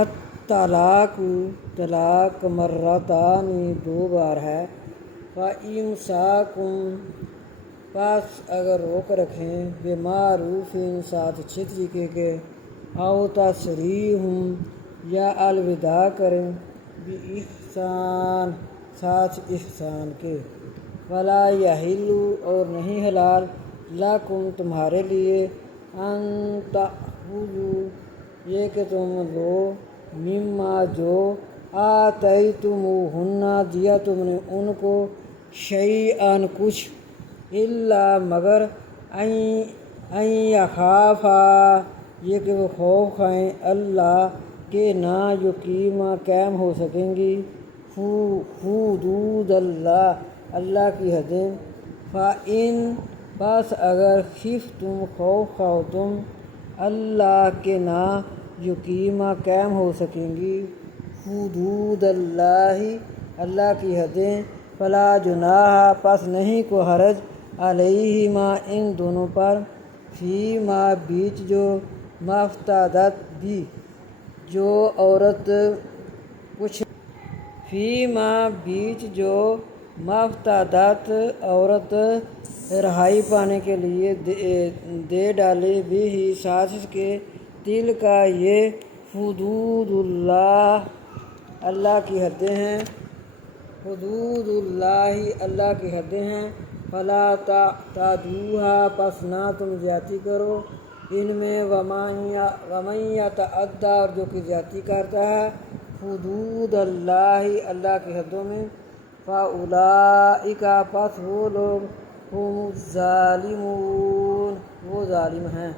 الطلاق طلاق مرتانی 2 بار ہے۔ فَإِمْسَاكُمْ پس اگر روک رکھیں بِمَعْرُوفٍ ساتھ اچھے طریقے کے، او تسریح یا الوداع کریں بِإِحْسَان ساتھ احسان کے، وَلَا يَحِلُّ اور نہیں حلال لَکُم تمہارے لیے ان تأخذوا یہ کہ تم لو مما جو آتیتموہن دیا تم نے ان کو شیئا کچھ، الا مگر ان یخافا یہ کہ وہ خوف کھائیں اللہ کہ نہ یقیما قائم ہو سکیں گی حدود اللہ اللہ کی حدیں، فَإِن بس اگر خفتم خوف کھاؤ تم اللہ کہ نہ یقیما قائم ہو سکیں گی حدود اللہ اللہ کی حدیں، فلا جناح پس نہیں کو حرج علیہما ان دونوں پر، فیما بیچ جو مفتدت بھی جو عورت کچھ فیما بیچ جو مفتدت عورت رہائی پانے کے لیے دے ڈالے بھی ساتھ اس کے دل کا، یہ حدود اللہ اللہ کی حدیں ہیں، حدود اللہ اللہ کی حدیں ہیں، فلا تعتدوها پس نہ تم زیادتی کرو ان میں، ومن یتعدی اور جو کہ زیادتی کرتا ہے حدود اللہ اللہ کی حدوں میں، فاولئک پس وہ لوگ ہم الظالمون وہ ظالم ہیں۔